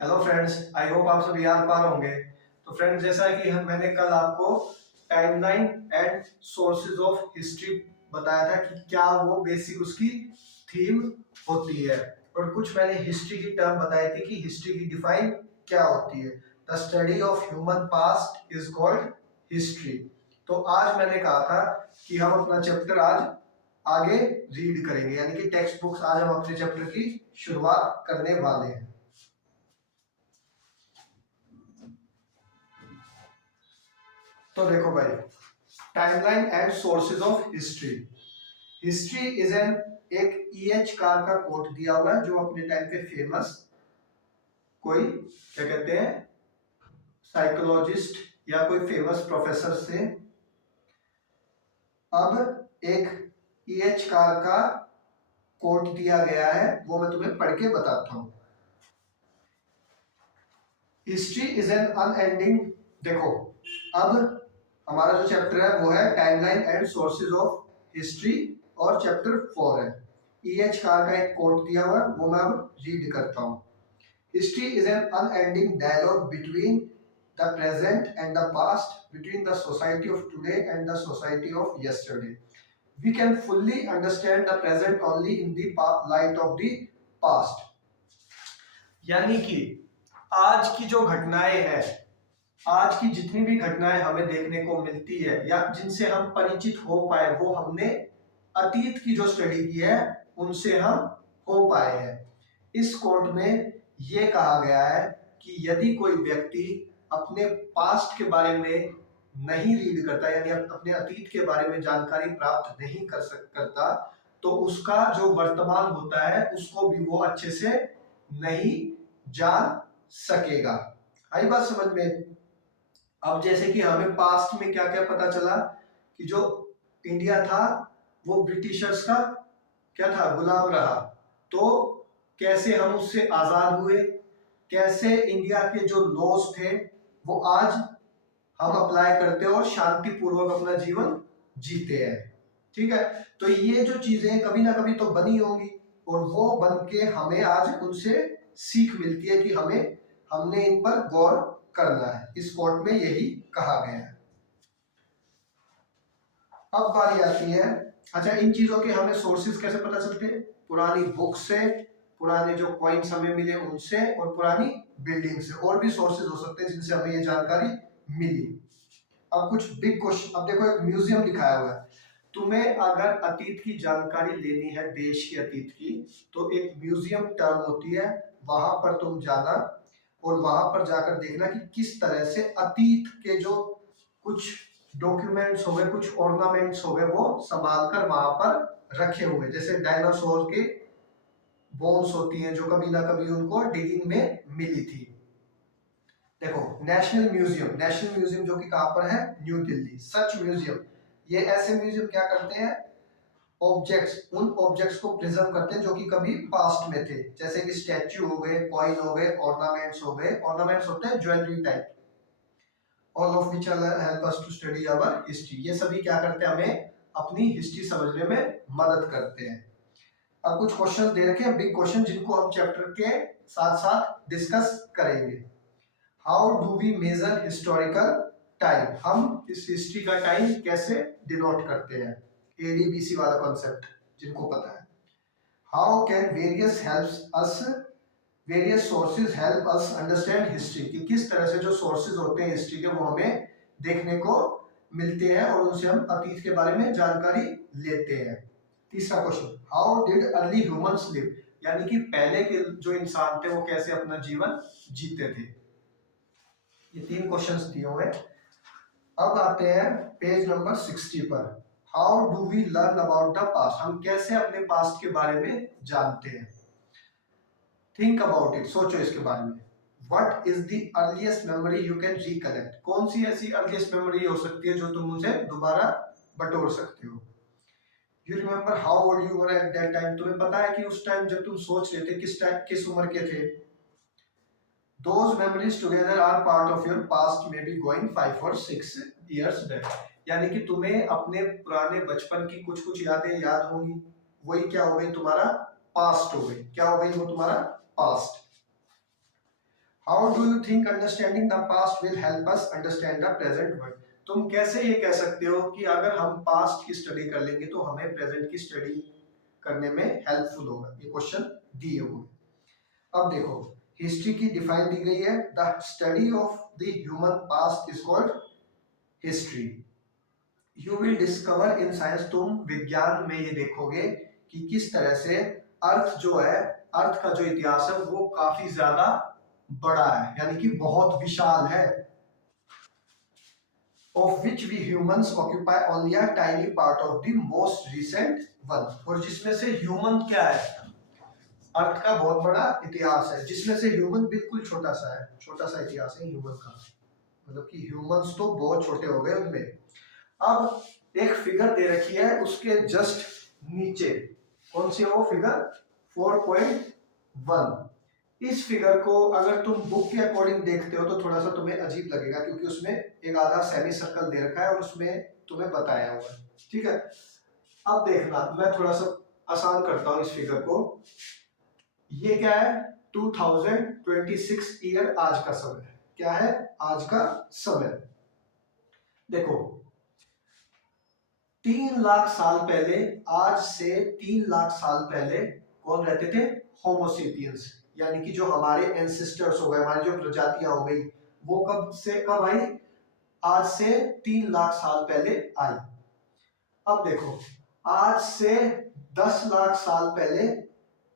Hello friends, I hope आप सब याद पार होंगे। तो फ्रेंड्स, जैसा कि मैंने कल आपको timeline and sources of history बताया था कि क्या वो बेसिक उसकी थीम होती है, और कुछ मैंने हिस्ट्री की टर्म बताई थी कि हिस्ट्री की डिफाइन क्या होती है। The study of human past is called history. तो आज मैंने कहा था कि हम अपना चैप्टर आज आगे रीड करेंगे, यानी कि टेक्स्ट बुक्स आज हम अपने चैप्टर की शुरुआत करने वाले हैं। तो देखो भाई, timeline and sources of history. History is N एक EH कार का कोट दिया हुआ है जो अपने टाइम पे फेमस कोई क्या कहते हैं साइकोलॉजिस्ट या कोई फेमस प्रोफेसर से। अब एक EH कार का कोट दिया गया है, वो मैं तुम्हें पढ़ के बताता हूं। History is an unending. देखो, अब हमारा जो चैप्टर है वो है timeline and sources of history और चैप्टर 4 है। EH कार का एक कोट दिया हुआ है, वो मैं अब रीड करता हूँ। History is an unending dialogue between the present and the past, between the society of today and the society of yesterday. We can fully understand the present only in the light of the past। यानी कि आज की जो घटनाएं हैं, आज की जितनी भी घटनाएं हमें देखने को मिलती है या जिनसे हम परिचित हो पाए, वो हमने अतीत की जो स्टडी की है उनसे हम हो पाए हैं। इस कोट में ये कहा गया है कि यदि कोई व्यक्ति अपने पास्ट के बारे में नहीं रीड करता, यानी अपने अतीत के बारे में जानकारी प्राप्त नहीं करता, तो उसका जो वर्तमान होता है उसको भी वो अच्छे से नहीं जान सकेगा। आई बात समझ में? अब जैसे कि हमें पास्ट में क्या क्या पता चला कि जो इंडिया था वो ब्रिटिशर्स का क्या था, गुलाम रहा। तो कैसे हम उससे आजाद हुए, कैसे इंडिया के जो लॉज थे वो आज हम अप्लाई करते हैं और शांतिपूर्वक अपना जीवन जीते हैं। ठीक है, तो ये जो चीजें कभी ना कभी तो बनी होंगी और वो बन के हमें आज उनसे सीख मिलती है कि हमने इन पर गौर करना है। इस कोट में यही कहा गया है। अब बारी आती है, अच्छा, इन चीजों के हमें सोर्सेज कैसे पता चलते हैं? पुरानी बुक से, पुराने जो कॉइन्स हमें मिले उनसे, और पुरानी बिल्डिंग से। और भी सोर्सेज हो सकते हैं जिनसे हमें ये जानकारी मिली। अब कुछ बिग क्वेश्चन। अब देखो, एक म्यूजियम दिखाया हुआ है। तुम्हें अगर अतीत की जानकारी लेनी है, देश के अतीत की, तो एक म्यूजियम टर्म होती है, वहां पर तुम जाना और वहां पर जाकर देखना कि किस तरह से अतीत के जो कुछ डॉक्यूमेंट्स हो गए, कुछ ऑर्नामेंट्स हो गए, वो संभाल कर वहां पर रखे हुए। जैसे डायनासोर के बोन्स होती हैं जो कभी ना कभी उनको डिगिंग में मिली थी। देखो, नेशनल म्यूजियम जो कि कहां पर है? न्यू दिल्ली। सच म्यूजियम, ये ऐसे म्यूजियम क्या करते हैं, उन ऑब्जेक्ट्स को प्रिजर्व करते हैं जो कि कभी पास्ट में थे। जैसे कि स्टैच्यू हो गए, कॉइन हो गए, ऑर्नामेंट्स हो गए। ऑर्नामेंट्स होते हैं jewellery type. All of which help us to study our history. ये सभी क्या करते हैं, हमें अपनी हिस्ट्री समझने में मदद करते हैं। अब कुछ क्वेश्चन दे रखे हैं, बिग क्वेश्चन, जिनको हम चैप्टर के साथ साथ डिस्कस करेंगे। How do we measure historical time? हम इस हिस्ट्री का टाइम कैसे डिनोट करते हैं? ADBC वाला कॉन्सेप्ट जिनको पता है। How can various sources help us understand history? कि किस तरह से जो सोर्सेज होते हैं हिस्ट्री के वो हमें देखने को मिलते हैं और उनसे हम अतीत के बारे में जानकारी लेते हैं। तीसरा question, how did early humans live? यानी कि पहले के जो इंसान थे वो कैसे अपना जीवन जीते थे। ये 3 क्वेश्चंस दिए हुए। अब आते हैं पेज नंबर 60 पर। How do we learn about the past? हम कैसे अपने पास्ट के बारे में जानते हैं? थिंक अबाउट इट, सोचो इसके बारे में। What is the earliest memory you can recollect? कौन सी ऐसी अर्लीस्ट मेमोरी हो सकती है जो तुम मुझे दोबारा बटोर सकते हो? You remember how old you were at that time? तुम्हें पता है कि उस टाइम जब तुम सोच रहे थे किस उम्र के थे? Those memories together are part of your past, maybe going 5 or 6 years back। यानी कि तुम्हें अपने पुराने बचपन की कुछ कुछ यादें याद होंगी, वही क्या हो गई, तुम्हारा पास्ट हो गई। क्या हो गई वो? तुम्हारा past. How do you think understanding the past will help us understand the present world? तुम कैसे ये कह सकते हो कि अगर हम पास्ट की स्टडी कर लेंगे तो हमें प्रेजेंट की स्टडी करने में हेल्पफुल होगा? ये क्वेश्चन दिए हुए। अब देखो, हिस्ट्री की डिफाइन दी गई है, the study of the human past is called history. You will discover in science, तुम विज्ञान में ये देखोगे कि किस तरह से अर्थ जो है, अर्थ का जो इतिहास है वो काफी ज्यादा बड़ा है, यानी कि बहुत विशाल है। of which we humans occupy only a tiny part of the most recent one, और जिसमें से ह्यूमन क्या है, अर्थ का बहुत बड़ा इतिहास है जिसमें से ह्यूमन बिल्कुल छोटा सा है, छोटा सा इतिहास है ह्यूमन का, मतलब कि ह्यूमंस तो बहुत छोटे हो गए उनमें। अब एक फिगर दे रखी है, उसके जस्ट नीचे कौन सी है वो फिगर, 4.1। इस फिगर को अगर तुम बुक के अकॉर्डिंग देखते हो तो थोड़ा सा तुम्हें अजीब लगेगा, क्योंकि उसमें एक आधा सेमी सर्कल दे रखा है और उसमें तुम्हें बताया हुआ है, ठीक है। अब देखना, मैं थोड़ा सा आसान करता हूं इस फिगर को। ये क्या है, 2026 ईयर, आज का समय। क्या है, आज का समय। देखो, 3 लाख साल पहले, आज से 3 लाख साल पहले कौन रहते थे, होमोसेपियंस, यानी कि जो हमारे एंसेस्टर्स हो गए, हमारी जो प्रजातियां हो गई, वो कब से कब आई, आज से 3 लाख साल पहले आई। अब देखो, आज से 10 लाख साल पहले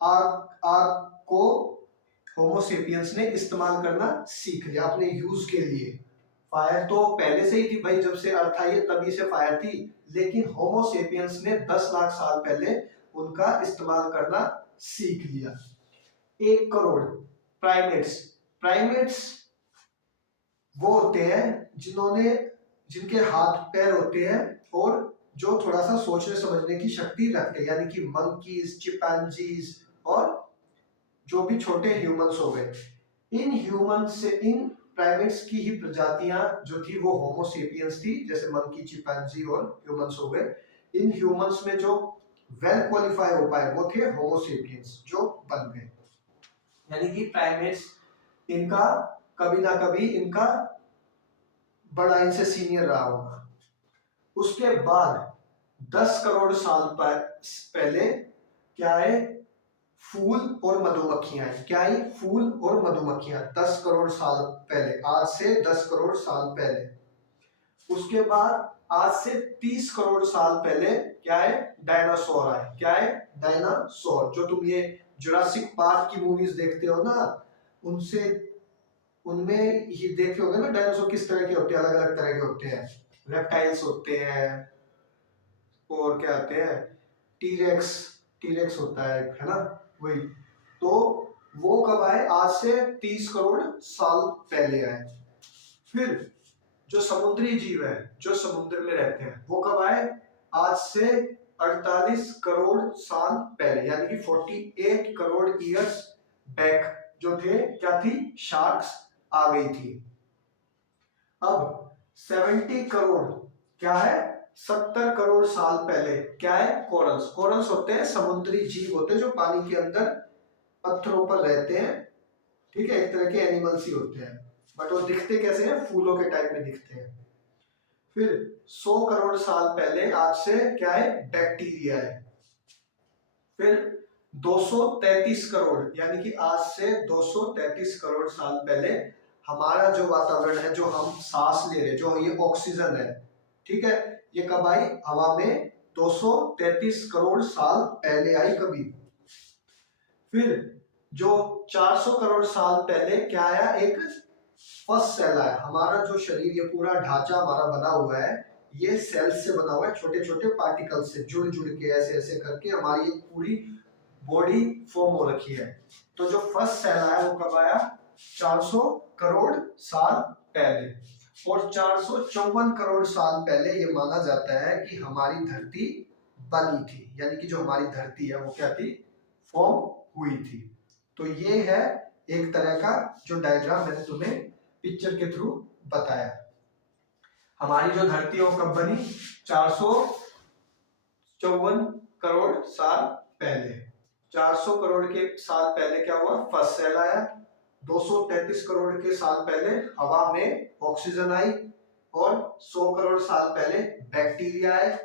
आग आग को होमोसेपियंस ने इस्तेमाल करना सीख लिया अपने यूज के लिए। फायर तो पहले से ही थी भाई, जब से अर्थ आई है तभी से फायर थी, लेकिन होमोसेपियंस ने 10 लाख साल पहले उनका इस्तेमाल करना सीख लिया। 1 करोड़ प्राइमेट्स, प्राइमेट्स वो होते हैं जिन्होंने, जिनके हाथ पैर होते हैं और जो थोड़ा सा सोचने समझने की शक्ति रखते हैं, यानी कि मंकीज, चिंपैंजीज और जो भी छोटे ह्यूमंस हो गए। इन ह्यूमंस से, इन प्राइमेट्स की ही प्रजातियां जो थी वो होमोसेपियंस थी, जैसे मंकी, चिंपैंजी और ह्यूमंस हो गए। इन ह्यूमंस में जो वेल क्वालिफाई हो पाए वो थे होमोसेपियंस जो बन गए, यानी कि प्राइमेट्स, इनका कभी ना कभी इनका बड़ा इनसे सीनियर रहा होगा। उसके बाद 10 करोड़ साल पहले क्या है, फूल और मधुमक्खियां हैं। क्या है, फूल और मधुमक्खियां, 10 करोड़ साल पहले, आज से 10 करोड़ साल पहले। उसके बाद आज से 30 करोड़ साल पहले क्या है, डायनासोर आए। क्या है, डायनासोर, जो तुम ये जुरासिक पार्क की मूवीज देखते हो ना, उनसे, उनमें ये देखे होगे ना, डायनासोर किस तरह के होते हैं, अलग अलग तरह के होते हैं। रेप्टाइल्स होते हैं, और क्या आते हैं, टीरेक्स, टीरेक्स होता है ना, वही। तो वो कब आए, आज से 30 करोड़ साल पहले आए। फिर जो समुद्री जीव है, जो समुद्र में रहते हैं, वो कब आए, आज से 48 करोड़ साल पहले, यानी कि 48 करोड़ इयर्स बैक जो थे, क्या थी, शार्क्स आ गई थी। अब 70 करोड़ क्या है, 70 करोड़ साल पहले क्या है, कोरल्स। कोरल्स होते हैं समुद्री जीव, होते हैं जो पानी के अंदर पत्थरों पर रहते हैं, ठीक है, एक तरह के एनिमल्स ही होते हैं, बट वो दिखते कैसे हैं, फूलों के टाइप में दिखते हैं। फिर 100 करोड़ साल पहले आज से क्या है, बैक्टीरिया है। फिर 233 करोड़, यानी कि आज से 233 करोड़ साल पहले हमारा जो वातावरण है, जो हम सांस ले रहे हैं, जो ये ऑक्सीजन है, ठीक है, ये कब आई, हवा में 233 करोड़ साल पहले आई कभी। फिर जो 400 करोड़ साल पहले क्या आया, एक फर्स्ट सेल आया। हमारा जो शरीर, ये पूरा ढांचा हमारा बना हुआ है, ये सेल्स से बना हुआ है, छोटे छोटे पार्टिकल से जुड़ जुड़ के ऐसे ऐसे करके हमारी एक पूरी बॉडी फॉर्म हो रखी है। तो जो फर्स्ट सेल आया वो कब आया, 400 करोड़ साल पहले। और 454 करोड़ साल पहले ये माना जाता है कि हमारी धरती बनी थी, यानी कि जो हमारी धरती है वो क्या थी, फॉर्म हुई थी। तो ये है एक तरह का जो डायग्राम मैंने तुम्हें पिक्चर के थ्रू बताया। हमारी जो धरती है वो कब बनी, 454 करोड़ साल पहले। 400 करोड़ के साल पहले क्या हुआ, फर्स्ट सेल आया। 233 करोड़ के साल पहले हवा में ऑक्सीजन आई, और 100 करोड़ साल पहले बैक्टीरिया आए,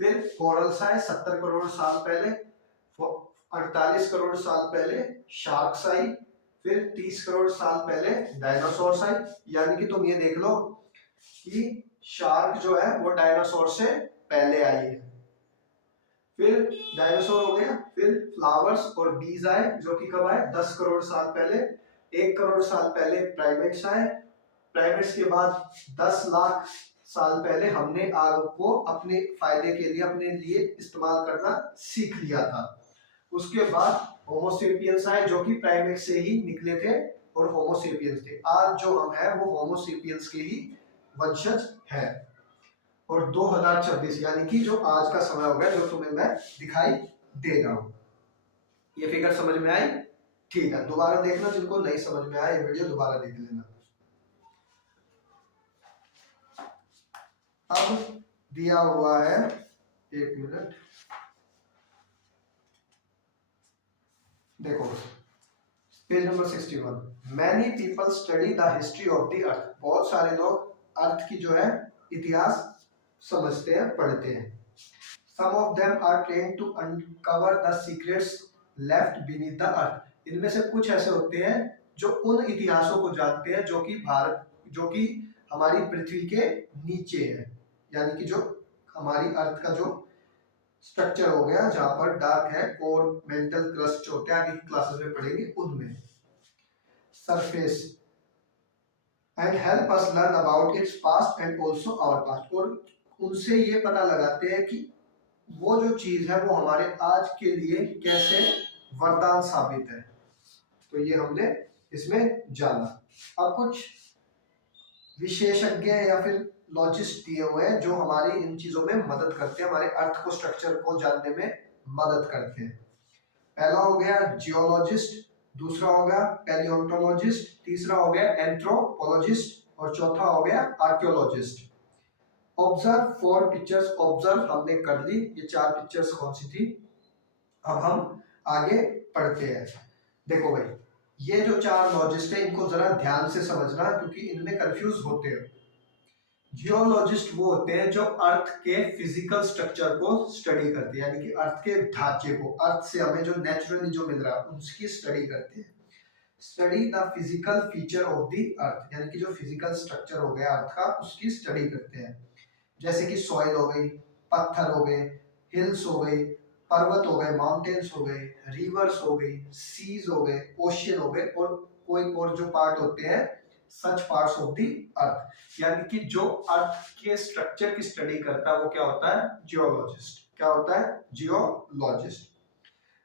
फिर कोरल्स आए 70 करोड़ साल पहले, 48 करोड़ साल पहले शार्क्स आई, फिर 30 करोड़ साल पहले डायनासोर्स आई। यानी कि तुम ये देख लो कि शार्क जो है वो डायनासोर से पहले आई है। फिर डायनासोर हो गया, फिर फ्लावर्स और बीज आए जो कि कब आए, 10 करोड़ साल पहले। 1 करोड़ साल पहले प्राइमेट्स आए। प्राइमेट्स के बाद 10 लाख साल पहले हमने आग को अपने फायदे के लिए, अपने लिए इस्तेमाल करना सीख लिया था। उसके बाद होमोसेपियंस आए जो कि प्राइमेट से ही निकले थे और होमोसेपियंस थे। आज जो हम हैं वो होमोसेपियंस के ही वंशज है। और 2026 यानी कि जो आज का समय हो गया, जो तुम्हें मैं दिखाई दे रहा हूं, ये फिगर समझ में आई? ठीक है, दोबारा देखना, जिनको नहीं समझ में आया ये वीडियो दोबारा देख लेना। अब दिया हुआ है, एक मिनट देखो, page number 61। Many people study the history of the earth. बहुत सारे लोग अर्थ की जो है इतिहास समझते हैं, पढ़ते हैं। Some of them are trained to uncover the secrets left beneath the earth. इनमें से कुछ ऐसे होते हैं जो उन इतिहासों को जानते हैं जो कि हमारी पृथ्वी के नीचे है, यानी कि जो हमारी अर्थ का जो स्ट्रक्चर हो गया, जहां पर डार्क है, कोर, मेंटल क्रस्ट जो होते हैं, आगे की क्लासेस में पढ़ेंगे उनमें। Surface and help us learn about its past and also our past. और उनसे ये पता लगाते हैं कि वो जो चीज है वो हमारे आज के लिए कैसे वरदान साबित है। तो ये हमने इसमें जाना। अब कुछ विशेषज्ञ या फिर लॉजिस्ट दिए हुए हैं जो हमारी इन चीजों में मदद करते हैं, हमारे अर्थ को, स्ट्रक्चर को जानने में मदद करते हैं। पहला हो गया जियोलॉजिस्ट, दूसरा हो गया पैलियोंटोलॉजिस्ट, तीसरा हो गया एंथ्रोपोलॉजिस्ट, और चौथा हो गया आर्कियोलॉजिस्ट। Observe 4 pictures. ऑब्जर्व हमने कर ली, ये 4 पिक्चर्स कौन सी थी। अब हम आगे पढ़ते हैं। देखो भाई, ये जो 4 लॉजिस्ट है इनको जरा ध्यान से समझना, क्योंकि इनमें कंफ्यूज होते हैं। जियोलॉजिस्ट वो होते हैं जो अर्थ के फिजिकल स्ट्रक्चर को स्टडी करते हैं, यानी कि अर्थ के ढांचे को, अर्थ से हमें जो नेचुरली जो मिल रहा है उसकी स्टडी करते हैं। Study the physical feature of the earth, यानी कि जो फिजिकल स्ट्रक्चर हो गया अर्थ का उसकी स्टडी करते हैं। जैसे कि सॉइल हो गई, पत्थर हो गए, हिल्स हो गई, पर्वत हो गए, माउंटेन्स हो गए, रिवर्स हो गई, सीज हो गए, ओशियन हो गए, और कोई और जो पार्ट होते हैं सच पार्ट्स ऑफ द अर्थ। यानी कि जो अर्थ के स्ट्रक्चर की स्टडी करता है वो क्या होता है, जियोलॉजिस्ट। क्या होता है, जियोलॉजिस्ट।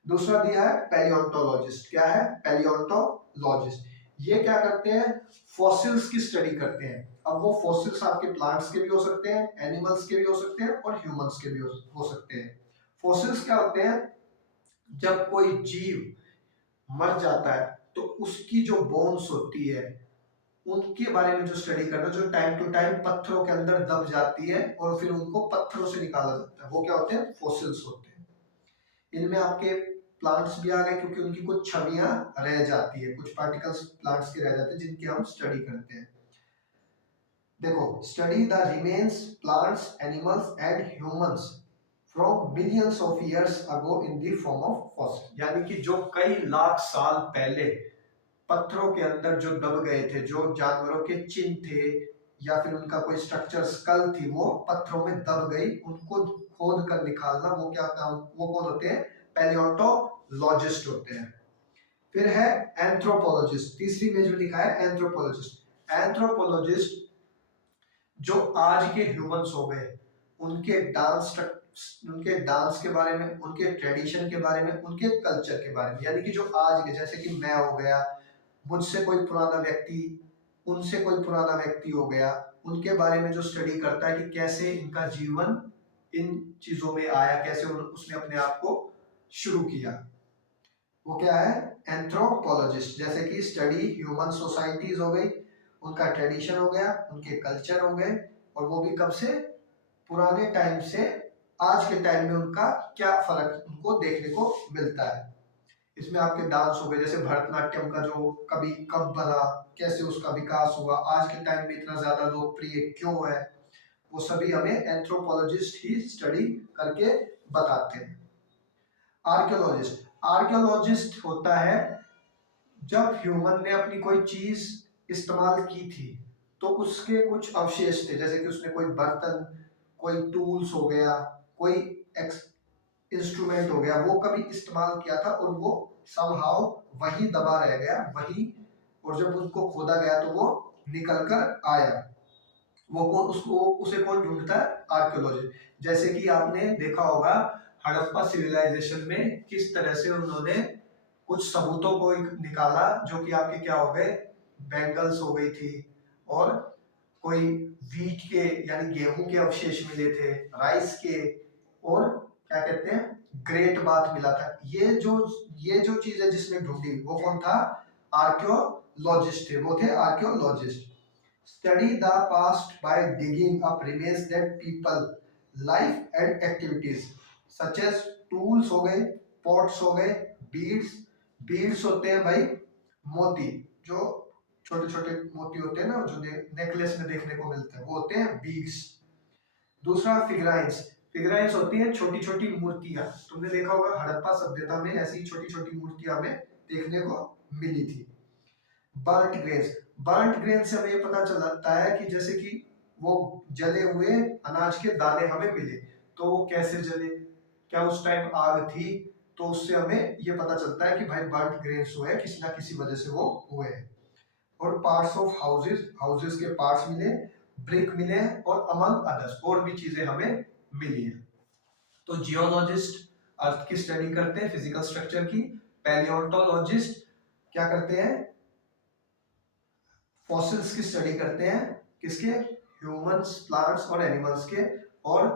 दूसरा दिया है पैलियोंटोलॉजिस्ट। क्या है, पैलियोंटोलॉजिस्ट। ये क्या करते हैं, फॉसिल्स की स्टडी करते हैं। अब वो फॉसिल्स आपके प्लांट्स के भी हो सकते हैं, एनिमल्स के भी हो सकते हैं, और ह्यूमंस के भी हो सकते हैं। फॉसिल्स क्या होते हैं, जब कोई जीव मर जाता है तो उसकी जो बोन्स होती है उनके बारे में जो स्टडी करना, जो टाइम टू टाइम पत्थरों के अंदर दब जाती है और फिर उनको पत्थरों से निकाला जाता है, वो क्या होते हैं, फॉसिल्स होते हैं। इनमें आपके प्लांट्स भी आ गए, क्योंकि उनकी कुछ छवियां रह जाती है, कुछ पार्टिकल्स प्लांट्स के रह जाते हैं जिनकी हम स्टडी करते हैं। देखो, study the remains plants, animals and humans from millions of years ago in the form of fossil. यानी कि जो कई लाख साल पहले पत्थरों के अंदर जो दब गए थे, जो जानवरों के चिन्ह थे या फिर उनका कोई स्ट्रक्चर, स्कल थी, वो पत्थरों में दब गई, उनको खोद कर निकालना, वो क्या काम, वो कौन होते हैं, पैलियोंटोलॉजिस्ट होते हैं। फिर है एंथ्रोपोलॉजिस्ट, तीसरी इमेज में लिखा है एंथ्रोपोलॉजिस्ट। एंथ्रोपोलॉजिस्ट जो आज के ह्यूमंस हो गए उनके डांस के बारे में, उनके ट्रेडिशन के बारे में, उनके कल्चर के बारे में, यानी कि जो आज के, जैसे कि मैं हो गया, मुझसे कोई पुराना व्यक्ति, उनसे कोई पुराना व्यक्ति हो गया, उनके बारे में जो स्टडी करता है कि कैसे इनका जीवन इन चीजों में आया, कैसे उसने अपने आप को शुरू किया, वो क्या है, एंथ्रोपोलॉजिस्ट। जैसे कि स्टडी ह्यूमन सोसाइटीज हो गई, उनका ट्रेडिशन हो गया, उनके कल्चर हो गए, और वो भी कब से, पुराने टाइम से आज के टाइम में उनका क्या फर्क उनको देखने को मिलता है। इसमें आपके डांस हो गए, जैसे भरतनाट्यम का जो कभी कब बना, कैसे उसका विकास हुआ, आज के टाइम में इतना ज्यादा लोकप्रिय क्यों है, वो सभी हमें एंथ्रोपोलॉजिस्ट ही स्टडी करके बताते हैं। आर्कियोलॉजिस्ट, आर्कियोलॉजिस्ट होता है जब ह्यूमन ने अपनी कोई चीज इस्तेमाल की थी तो उसके कुछ अवशेष थे, जैसे कि उसने कोई बर्तन, कोई टूल्स हो गया, कोई इंस्ट्रूमेंट हो गया, वो कभी इस्तेमाल किया था और वो समहाउ वही दबा रह गया वही, और जब उसको खोदा गया तो वो निकल कर आया। वो कौन, उसको उसे कौन ढूंढता है? आर्कियोलॉजी। जैसे कि आपने देखा होगा हड़प्पा सिविलाइजेशन में किस तरह से उन्होंने कुछ सबूतों को निकाला, जो कि आपके क्या हो गए, बैंगल्स हो गई थी, और कोई वीट के यानी गेहूं के अवशेष मिले थे, राइस के, और क्या कहते हैं, ग्रेट बात मिला था। ये जो चीज है जिसने ढूंढी वो कौन था? आर्कियोलॉजिस्ट थे, वो थे archaeologist. Study the past by digging up remains that people life and activities such as tools हो गए, पॉट्स हो गए, बीड्स। बीड्स होते हैं भाई मोती, जो छोटे छोटे मोती होते हैं ना, जो नेकलेस में देखने को मिलते हैं, वो होते हैं बीड्स। दूसरा फिगराइंस, फिगराइंस होती है छोटी छोटी मूर्तियां। तुमने देखा होगा हड़प्पा सभ्यता में ऐसी छोटी छोटी मूर्तियां हमें देखने को मिली थी। बर्ट ग्रेन्स, बर्ट ग्रेन से हमें ये पता चलता है कि जैसे कि वो जले हुए अनाज के दाने हमें मिले, तो वो कैसे जले, क्या उस टाइम आग थी, तो उससे हमें ये पता चलता है कि भाई बर्ट ग्रेन्स जो है किसी ना किसी वजह से वो हुए हैं। और पार्ट्स ऑफ हाउसेस, हाउसेस के पार्ट्स मिले, ब्रिक मिले, और अमंग अदर्स और भी चीजें हमें मिली है। तो जियोलॉजिस्ट अर्थ की स्टडी करते हैं, फिजिकल स्ट्रक्चर की। पैलियोंटोलॉजिस्ट क्या करते हैं? फॉसिल्स की स्टडी करते हैं, किसके? ह्यूमंस, प्लांट्स और एनिमल्स के। और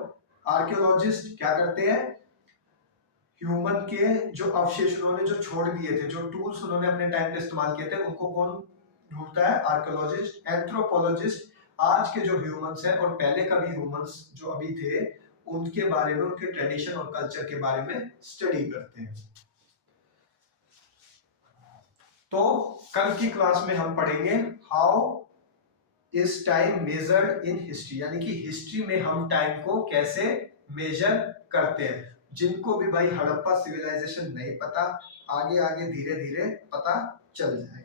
आर्कियोलॉजिस्ट क्या करते हैं? ह्यूमन के जो अवशेष उन्होंने जो छोड़ दिए थे, जो टूल्स उन्होंने अपने टाइम पे इस्तेमाल किए थे, उनको कौन ढूंढता है? आर्कियोलॉजिस्ट। एंथ्रोपोलॉजिस्ट आज के जो ह्यूमंस हैं और पहले का भी ह्यूमंस जो अभी थे उनके बारे में, उनके ट्रेडिशन और कल्चर के बारे में स्टडी करते हैं। तो कल की क्लास में हम पढ़ेंगे how is time measured in history, यानी कि हिस्ट्री में हम टाइम को कैसे मेजर करते हैं। जिनको भी भाई हड़प्पा सिविलाइजेशन नहीं पता, आगे आगे धीरे धीरे पता चल जाए।